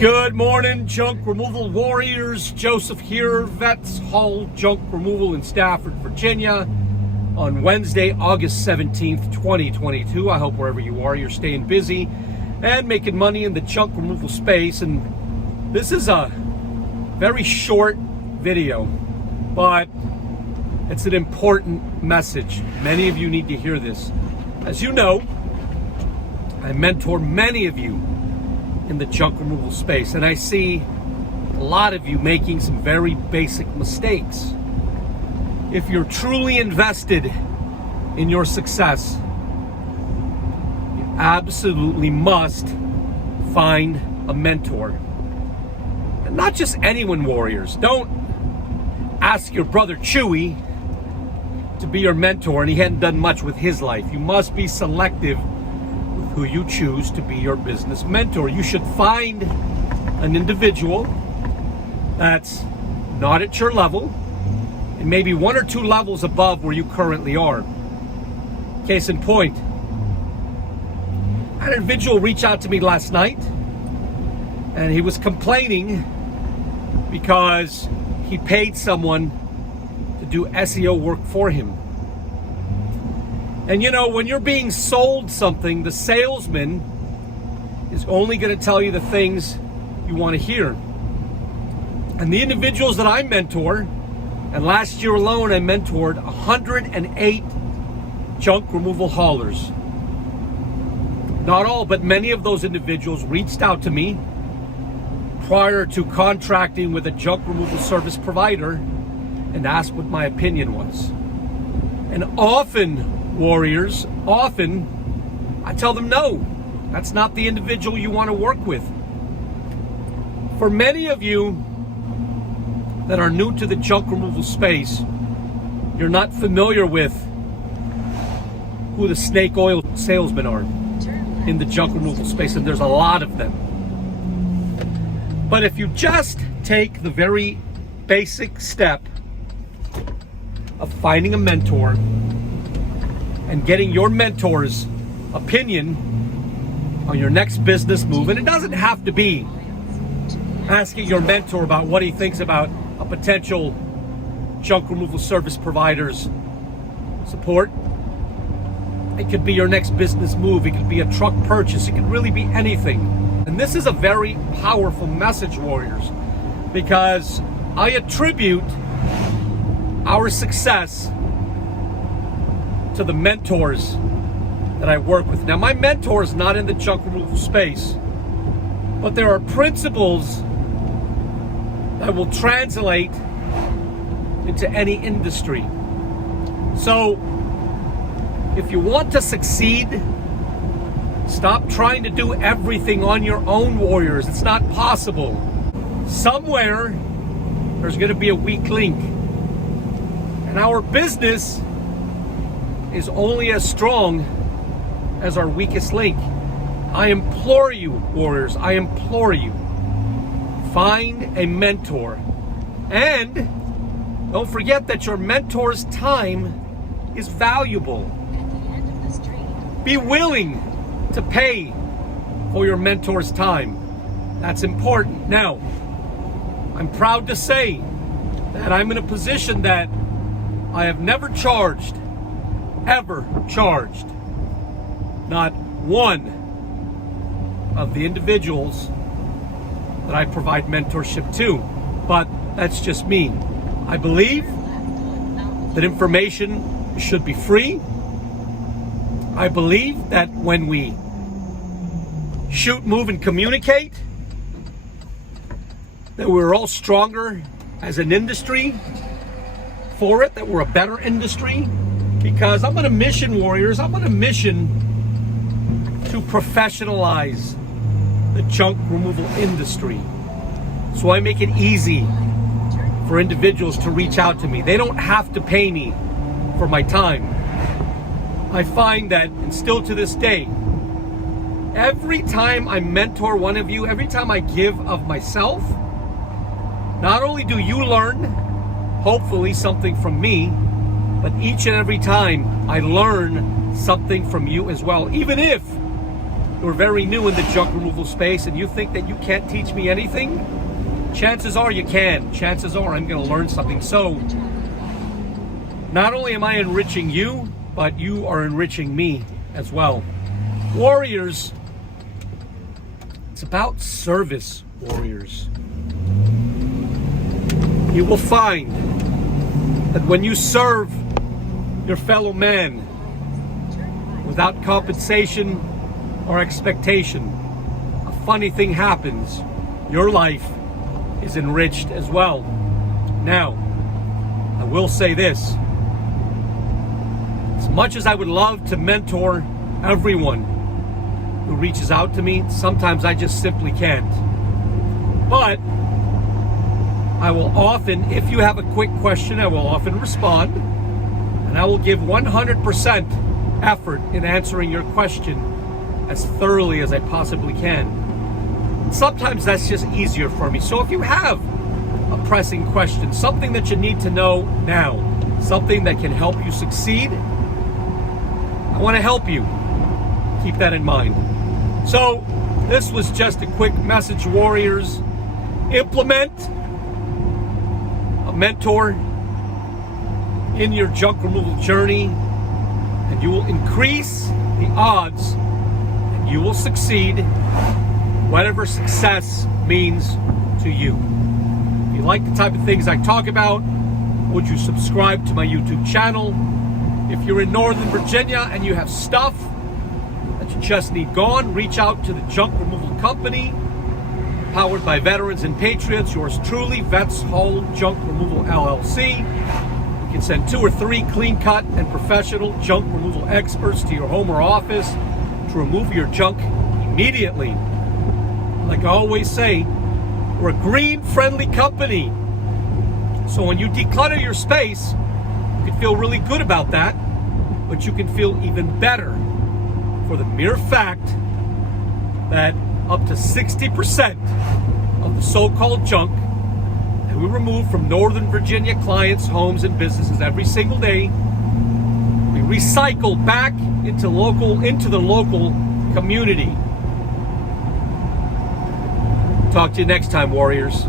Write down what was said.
Good morning, junk removal warriors. Joseph here, VETS Haul Junk Removal in Stafford, Virginia, on Wednesday, August 17th, 2022. I hope wherever you are, you're staying busy and making money in the junk removal space. And this is a very short video, but it's an important message. Many of you need to hear this. As you know, I mentor many of you in the junk removal space, and I see a lot of you making some very basic mistakes. If you're truly invested in your success, you absolutely must find a mentor. And not just anyone, warriors. Don't ask your brother Chewy to be your mentor and he hadn't done much with his life. You must be selective who you choose to be your business mentor. You should find an individual that's not at your level and maybe one or two levels above where you currently are. Case in point, I had an individual reach out to me last night and he was complaining because he paid someone to do SEO work for him. And you know, when you're being sold something, the salesman is only going to tell you the things you want to hear. And the individuals that I mentor, and last year alone I mentored 108 junk removal haulers. Not all, but many of those individuals reached out to me prior to contracting with a junk removal service provider and asked what my opinion was. And often, warriors, I tell them no, that's not the individual you want to work with. For many of you that are new to the junk removal space, you're not familiar with who the snake oil salesmen are in the junk removal space, and there's a lot of them. But if you just take the very basic step of finding a mentor and getting your mentor's opinion on your next business move. And it doesn't have to be asking your mentor about what he thinks about a potential junk removal service provider's support. It could be your next business move. It could be a truck purchase. It could really be anything. And this is a very powerful message, warriors, because I attribute our success to the mentors that I work with. Now, my mentor is not in the junk removal space, but there are principles that will translate into any industry. So, if you want to succeed, stop trying to do everything on your own, warriors. It's not possible. Somewhere, there's going to be a weak link. And our business is only as strong as our weakest link. I implore you, warriors, I implore you, find a mentor. And don't forget that your mentor's time is valuable. Be willing to pay for your mentor's time. That's important. Now, I'm proud to say that I'm in a position that I have never charged, ever charged, not one of the individuals that I provide mentorship to. But that's just me. I believe that information should be free. I believe that when we shoot, move, and communicate, that we're all stronger as an industry for it, that we're a better industry. Because I'm on a mission, warriors. I'm on a mission to professionalize the junk removal industry. So I make it easy for individuals to reach out to me. They don't have to pay me for my time. I find that, and still to this day, every time I mentor one of you, every time I give of myself, not only do you learn, hopefully, something from me, but each and every time I learn something from you as well. Even if you're very new in the junk removal space and you think that you can't teach me anything, chances are you can. Chances are I'm going to learn something. So, not only am I enriching you, but you are enriching me as well. Warriors, it's about service, warriors. You will find that when you serve your fellow man without compensation or expectation, a funny thing happens. Your life is enriched as well. Now, I will say this. As much as I would love to mentor everyone who reaches out to me, sometimes I just simply can't. But I will often, if you have a quick question, I will often respond, and I will give 100% effort in answering your question as thoroughly as I possibly can. Sometimes that's just easier for me. So if you have a pressing question, something that you need to know now, something that can help you succeed, I want to help you. Keep that in mind. So this was just a quick message, warriors. Implement a mentor in your junk removal journey, and you will increase the odds that you will succeed, whatever success means to you. If you like the type of things I talk about, would you subscribe to my YouTube channel? If you're in Northern Virginia and you have stuff that you just need gone, reach out to the Junk Removal Company, powered by veterans and patriots. Yours truly, VETS Whole Junk Removal LLC. You can send 2 or 3 clean-cut and professional junk removal experts to your home or office to remove your junk immediately. Like I always say, we're a green-friendly company. So when you declutter your space, you can feel really good about that, but you can feel even better for the mere fact that up to 60% of the so-called junk that we remove from Northern Virginia clients' homes and businesses every single day, we recycle back into the local community. Talk to you next time, warriors.